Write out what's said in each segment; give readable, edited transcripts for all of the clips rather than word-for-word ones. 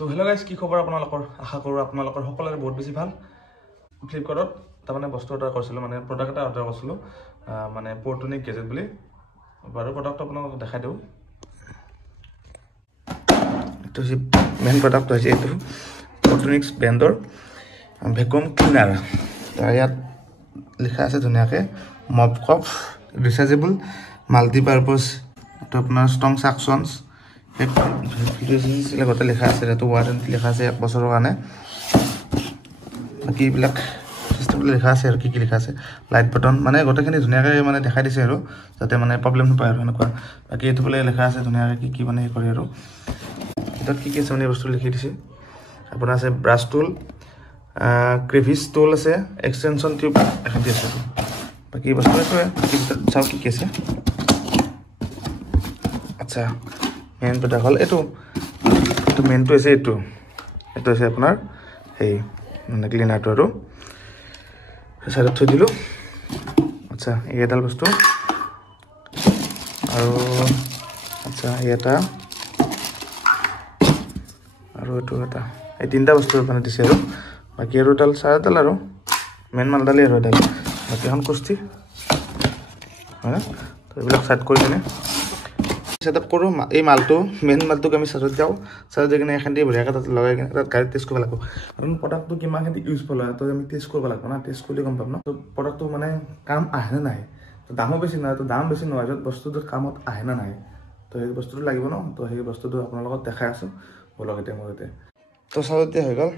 তো hello' guys, কি খবৰ আপোনালোকৰ? আশা কৰোঁ আপোনালোকৰ সকলোৰে বহুত বেছি ভাল। ফ্লিপকাৰ্টত তাৰমানে বস্তু অৰ্ডাৰ কৰিছিলোঁ, মানে প্ৰডাক্ট এটা অৰ্ডাৰ কৰিছিলোঁ, মানে পৰ্টনিক গেজেট বুলি। বাৰু প্ৰডাক্টটো আপোনালোকক দেখাই দিওঁ। এইটো হৈছে মেইন প্ৰডাক্ট, হৈছে এইটো পৰ্টনিক্স ব্ৰেণ্ডৰ ভেকুৱাম ক্লিনাৰ। ইয়াত লিখা আছে ধুনীয়াকৈ মপ কপ ৰিচাৰ্জেবল মাল্টিপাৰ্পজ, এইটো আপোনাৰ ষ্ট্ৰং চাকচনছ লগতে লিখা আছে, এইটো ৱাৰেণ্টি লিখা আছে 1 বছৰৰ কাৰণে। বাকী এইবিলাক চিষ্টেমটো লিখা আছে আৰু কি লিখা আছে, লাইট বটন, মানে গোটেইখিনি ধুনীয়াকৈ মানে দেখাই দিছে আৰু যাতে মানে প্ৰব্লেম নাপায় আৰু এনেকুৱা। বাকী এইটো বোলে লিখা আছে ধুনীয়াকৈ কি মানে কৰে আৰু ভিতৰত কি আছে মানে বস্তু লিখি দিছে। আপোনাৰ আছে ব্ৰাছ টুল, ক্ৰেভিছ টুল আছে, এক্সটেনশ্যন টিউব এখন দি আছে। বাকী বস্তু এইটোৱে, চাওঁ কি আছে। আচ্ছা, মেইন প্ৰডাক্ট হ'ল এইটো মেইনটো হৈছে এইটো হৈছে আপোনাৰ সেই মানে ক্লিনাৰটো আৰু চাইডত থৈ দিলোঁ। আচ্ছা, এই এডাল বস্তু আৰু আচ্ছা এই এটা আৰু এইটো এটা, এই 3টা বস্তু মানে দিছে আৰু বাকী আৰু এডাল 4ডাল আৰু মেইন মালডালেই আৰু এডাল। বাকী এখন কুস্তি হয় না। তো এইবিলাক চাইড কৰি কিনে ছেটআপ কৰোঁ। এই মালটো মেইন মালটোক আমি চাৰ্জত যাওঁ, চাৰ্জত যাই কিনে এখান দি বঢ়িয়াকৈ তাত লগাই কিনে তাত গাড়ীত টেষ্ট কৰিব লাগিব। কাৰণ প্ৰডাক্টটো কিমানখিনি ইউজফুল হয় তো আমি টেষ্ট কৰিব লাগিব না, টেষ্ট কৰিলে গম পাম ন। তো প্ৰডাক্টটো মানে কাম আহে নে নাহে, তো দামো বেছি নহয়, তো দাম বেছি নহয় য'ত বস্তুটোৰ কামত আহে নে নাহে, তো সেই বস্তুটো লাগিব ন। তো সেই বস্তুটো আপোনাৰ লগত দেখাই আছোঁ বলক এতিয়া মোৰ ইয়াতে। তো চাৰ্জত দিয়া হৈ গ'ল,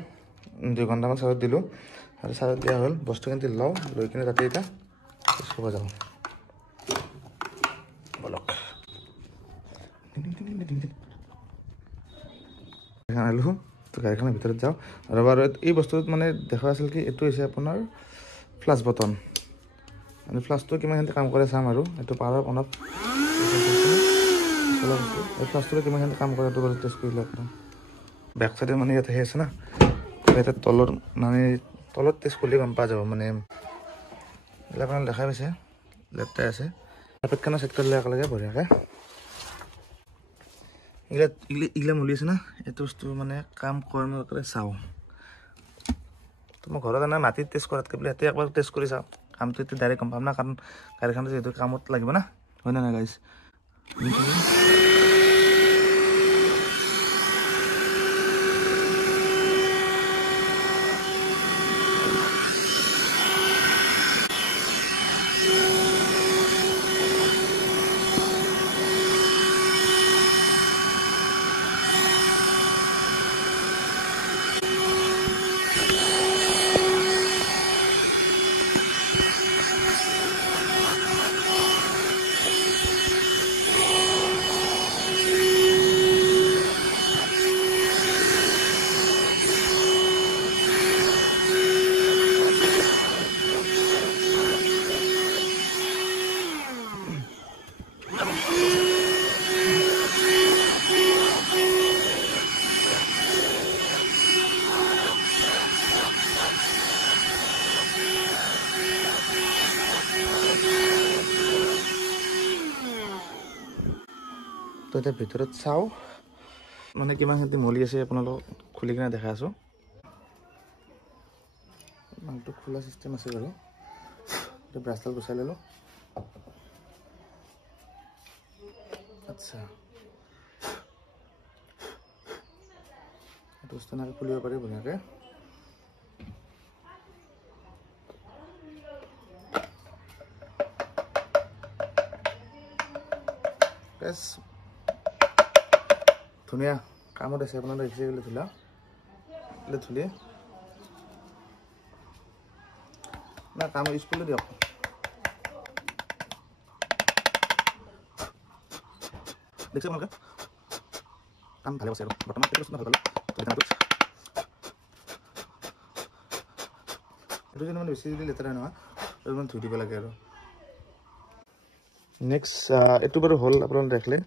2 ঘণ্টামান চাৰ্জত দিলোঁ আৰু চাৰ্জত দিয়া হ'ল। বস্তুখিনি লওঁ, লৈ কিনে তাতে এতিয়া টেষ্ট কৰিব যাওঁ বলক। আনিলোঁ, তো গাড়ীখনৰ ভিতৰত যাওঁ আৰু বাৰু এই বস্তুটোত মানে দেখা আছিল কি এইটো হৈছে আপোনাৰ ফ্লাছ বটন, মানে ফ্লাছটো কিমানখিনি কাম কৰে চাম আৰু এইটো পাৱাৰ অন অফ এই ফ্লাছটোৱে কিমানখিনি কাম কৰে এইটো বাৰু টেষ্ট কৰিলে আপোনাৰ বেক চাইডে মানে ইয়াত আহি আছে না, ইয়াতে তলত মানে তলত টেষ্ট কৰিলে গম পোৱা যাব। মানে এইবিলাক আপোনাৰ দেখাই পাইছে লেফ্টে আছে, কাৰ্পেটখনো চেট কৰিলে একেলগে বঢ়িয়াকৈ এইগিলা মলি আছে না। এইটো বস্তু মানে কাম কৰে নকৰে চাওঁ। তো মই ঘৰত আনা মাটিত টেষ্ট কৰাতকৈ বোলে ইয়াতে একবাৰ টেষ্ট কৰি চাওঁ, কামটো এতিয়া ডাইৰেক্ট গম পাম না, কাৰণ গাড়ীখন যিহেতু কামত লাগিব না, হয় না নাই গাইজ। তো এতিয়া ভিতৰত চাওঁ মানে কিমানখিনি মলি আছে, আপোনালোকক খুলি কিনে দেখাই আছোঁ। মালটো খোলা চিষ্টেম আছে বাৰু, এতিয়া ব্ৰাছডাল গুচাই ল'লোঁ। আচ্ছা, এইটো বস্তু এনেকৈ খুলিব পাৰি ধুনীয়াকৈ। বেছ ধুনীয়া কামত আছে, আপোনালোকে দেখিছে বোলে ধুলা ধুলিয়ে না কাম ইউজ কৰিলে দিয়ক। দেখিছে আপোনালোকে কাম ভালে আছে আৰু বৰ্তমান এইটো ভাল পালোঁ। এইটো যদি মানে বেছি যদি লেতেৰা নহয় এইটো মানে ধুই দিব লাগে আৰু। নেক্সট এইটো বাৰু হ'ল, আপোনালোকে দেখিলে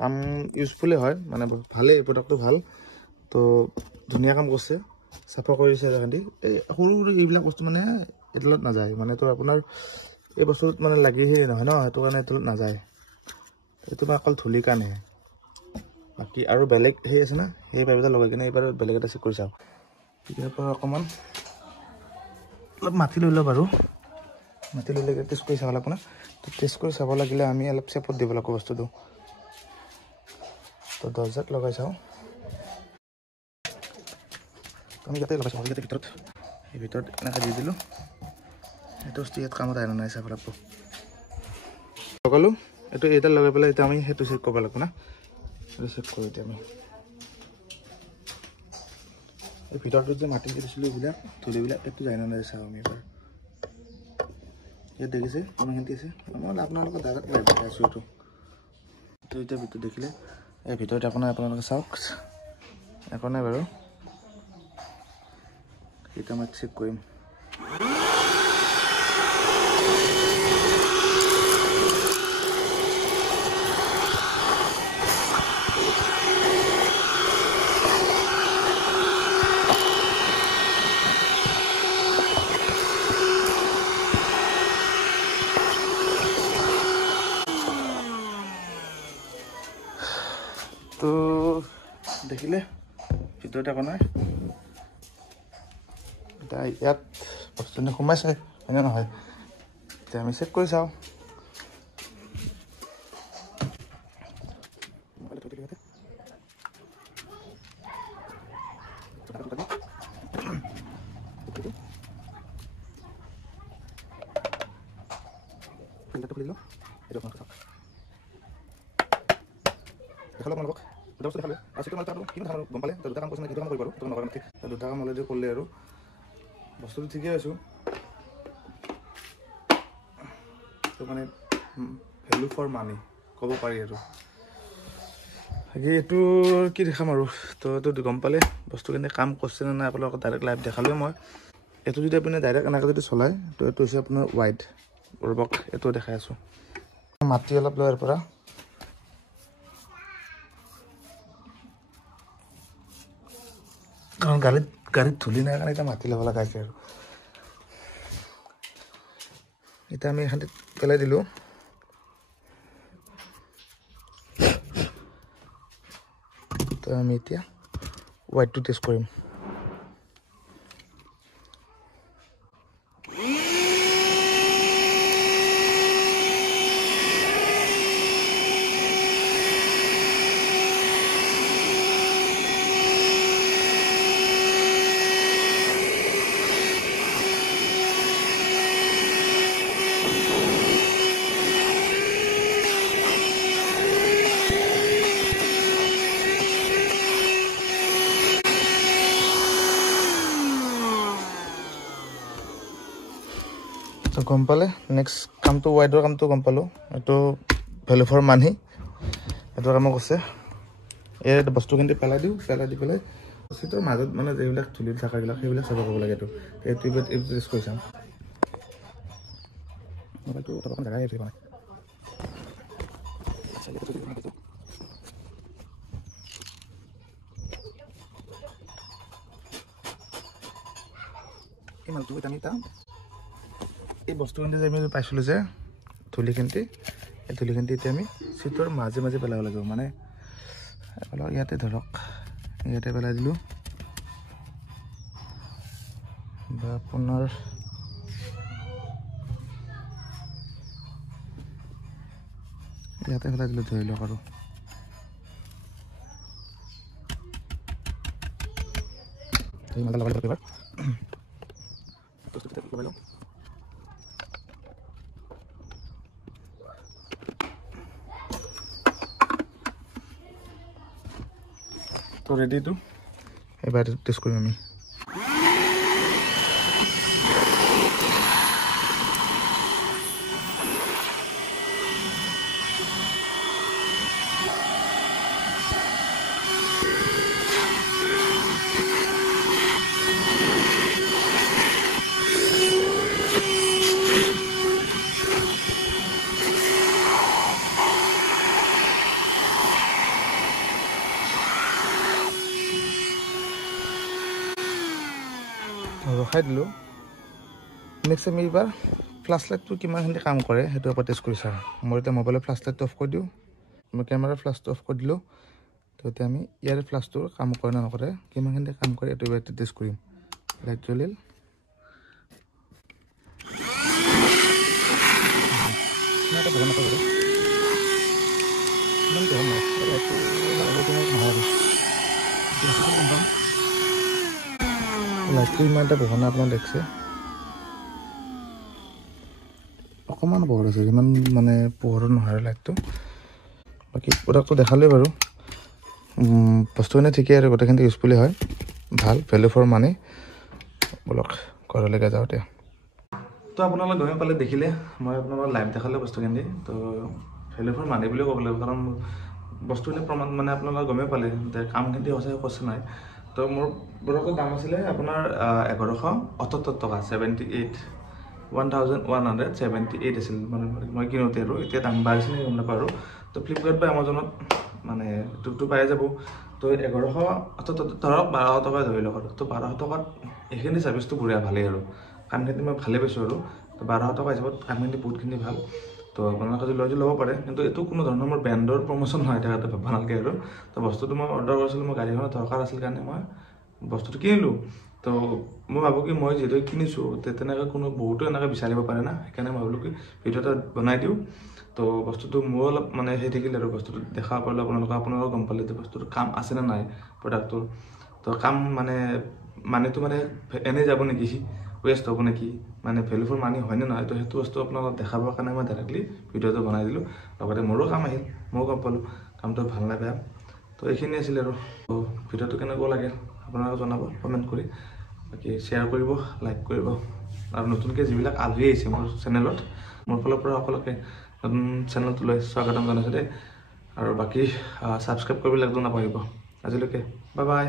কাম ইউজফুলে হয়, মানে ভালেই, প্ৰডাক্টটো ভাল। তো ধুনীয়া কাম কৰিছে, চাফা কৰিছে জেগাদি। এই সৰু সৰু এইবিলাক বস্তু মানে এডালত নাযায়, মানে তো আপোনাৰ এই বস্তুটোত মানে লাগি সেই নহয় ন, সেইটো কাৰণে এডালত নাযায়। এইটো অকল ধূলিৰ কাৰণেহে, বাকী আৰু বেলেগ সেই আছে না, এই পাইপডাল লগাই কিনে এইবাৰ বেলেগ এটা চেক কৰি চাওঁ ইয়াৰ পৰা অকণমান অলপ মাটি লৈ লওঁ বাৰু মাটি লৈ লৈ টেষ্ট কৰি চাব লাগিব না তো টেষ্ট কৰি চাব লাগিলে আমি অলপ চেপত দিব লাগিব বস্তুটো তো দৰ্জাত লগাই চাওঁ আমি ইয়াতে লগাই চাওঁ ইয়াতে ভিতৰত এই ভিতৰত এনেকৈ দি দিলোঁ এইটো বস্তু ইয়াত কামত আহে নাই চাব লাগিব লগালোঁ এইটো এইডাল লগাই পেলাই এতিয়া আমি সেইটো চেক কৰিব লাগিব না সেইটো চেক কৰোঁ এতিয়া আমি এই ভিতৰটোত যে মাটি দিছিলোঁ এইবিলাক ধূলিবিলাক এইটো যায় নাই চাওঁ আমি এবাৰ ইয়াত দেখিছে কিমানখিনি আছে মই আপোনালোকৰ দাদাত লাইভ দেখাই আছোঁ এইটো তো এতিয়া ভিতৰত দেখিলে এই ভিতৰত আপোনালোকে চাওক একো নাই বাৰু এটা মই চেক কৰিম তো দেখিলে ভিতৰত একো নাই এতিয়া ইয়াত বস্তুখিনি সোমাইছে হয়নে নহয় এতিয়া আমি চেক কৰি চাওঁ দুটা কাম অলৰেডি কৰিলে আৰু বস্তুটো ঠিকেই আছোঁ তো মানে ভেলু ফৰ মানি ক'ব পাৰি আৰু বাকী এইটো কি দেখাম আৰু তো এইটো গম পালে বস্তুখিনি কাম কৰিছে নে নাই আপোনালোকক ডাইৰেক্ট লাইভ দেখালোৱে মই এইটো যদি আপুনি ডাইৰেক্ট এনেকৈ যদি চলায় তো এইটো হৈছে আপোনাৰ ৱাইড ৰবক এইটো দেখাই আছোঁ মাটি অলপ লৈ ইয়াৰ পৰা কাৰণ গাড়ীত ধূলি নাই কাৰণে এতিয়া মাটি ল'ব লগা হৈছে আৰু এতিয়া আমি এখান পেলাই দিলোঁ তো আমি এতিয়া ৱাইটটো টেষ্ট কৰিম তো গম পালে নেক্সট কামটো ৱাইডৰ কামটো গম পালোঁ এইটো ভেলু ফৰ মানি এইটো কাম কৰিছে এই বস্তুখিনি পেলাই দিওঁ পেলাই দি পেলাই বস্তুটোৰ মাজত মানে যিবিলাক ধূলি থকাবিলাক সেইবিলাক চাব কৰিব লাগে এইটো টেষ্ট কৰি চাম মোবাইলটো অকণ জেগাই আছে মানে এই মালটো আমি এটা এই বস্তুখিনি যে আমি পাইছিলোঁ যে ধূলিখিনি এই ধূলিখিনি এতিয়া আমি চিটৰ মাজে মাজে পেলাব লাগিব মানে ইয়াতে ধৰক ইয়াতে পেলাই দিলোঁ বা পুনৰ ইয়াতে পেলাই দিলোঁ ধৰি লওক আৰু লগাই লওঁ তো ৰেডিটো এবাৰ টেষ্ট কৰিম আমি ৰখাই দিলোঁ নেক্সট আমি এইবাৰ ফ্লাছ লাইটটো কিমানখিনি কাম কৰে সেইটো ওপৰত টেষ্ট কৰি চাওঁ মই এতিয়া মোবাইলৰ ফ্লাছ লাইটটো অফ কৰি দিওঁ মই কেমেৰাৰ ফ্লাছটো অফ কৰি দিলোঁ তো তো এতিয়া আমি ইয়াৰে ফ্লাছটোৰ কাম কৰে না নকৰে কিমানখিনি কাম কৰে এইটো এবাৰ টেষ্ট কৰিম লাইট জ্বলিল এটা বন্ধ নকৰে ইমান বন্ধ নহয় লাইটটো ইমান এটা বহনা আপোনাক দেখছে অকণমান পোহৰ আছে ইমান মানে পোহৰ নহয় লাইটটো বাকী প্ৰডাক্টটো দেখালেই বাৰু বস্তুখিনি ঠিকেই আৰু গোটেইখিনি ইউজফুলি হয় ভাল ভেলু ফৰ মানি বলক ঘৰলৈকে যাওঁ এতিয়া তো আপোনালোকে গমে পালে দেখিলে মই আপোনালোকক লাইভ দেখালে বস্তুখিনি তো ভেলু ফৰ মানি বুলিও ক'ব লাগিব কাৰণ বস্তুখিনি প্ৰমাণ মানে আপোনালোকে গমে পালে যে কামখিনি সঁচাই কৈছে নাই তো মোৰ প্ৰডাক্টৰ দাম আছিলে আপোনাৰ 1178 টকা 1178 আছিল মানে মই কিনোতে আৰু এতিয়া দাম বাঢ়িছে নেকি গম নাপাওঁ আৰু তো ফ্লিপকাৰ্ট বা এমাজনত মানে টুকটো পাই যাব তো 1178 ধৰক 1200 টকা ধৰি লওক তো 1200 টকাত এইখিনি চাৰ্ভিচটো বঢ়িয়া ভালেই আৰু কামখিনি মই ভালেই পাইছোঁ আৰু তো 1200 টকা হিচাপত কামখিনি বহুতখিনি ভাল তো আপোনালোকে যদি লৈ ল'ব পাৰে কিন্তু এইটো কোনো ধৰণৰ মোৰ ব্ৰেণ্ডৰ প্ৰমোশ্যন নহয় তেখেতে ভাবা নালাগে আৰু তো বস্তুটো মই অৰ্ডাৰ কৰিছিলোঁ মোৰ গাড়ীখনত দৰকাৰ আছিল কাৰণে মই বস্তুটো কিনিলোঁ তো মই ভাবোঁ কি মই যিহেতু কিনিছোঁ তেনেকৈ কোনো বহুতো এনেকৈ বিচাৰিব পাৰে না সেইকাৰণে মই ভাবোঁ কি ভিডিঅ' এটা বনাই দিওঁ তো বস্তুটো মোৰ অলপ মানে সেই থাকিলে আৰু বস্তুটো দেখা পালে আপোনালোকে গম পালে যে বস্তুটো কাম আছে নে নাই প্ৰডাক্টটোৰ তো কাম মানে মানিটো মানে এনেই যাব নেকি ৱেষ্ট হ'ব নেকি মানে ভেলু ফৰ মানি হয়নে নহয় তো সেইটো বস্তু আপোনালোকক দেখাবৰ কাৰণে মই ডাইৰেক্টলি ভিডিঅ'টো বনাই দিলোঁ লগতে মোৰো কাম আহিল ময়ো গম পালোঁ কামটো ভাল নে বেয়া তো এইখিনি আছিলে আৰু ভিডিঅ'টো কেনেকুৱা লাগে আপোনালোকে জনাব কমেণ্ট কৰি বাকী শ্বেয়াৰ কৰিব লাইক কৰিব আৰু নতুনকৈ যিবিলাক আলহী আহিছে মোৰ চেনেলত মোৰ ফালৰ পৰা সকলোকে নতুন চেনেলটোলৈ স্বাগতম জনাইছোঁ দেই আৰু বাকী ছাবস্ক্ৰাইব কৰিবলৈ একদম নাপাহৰিব আজিলৈকে বাই বাই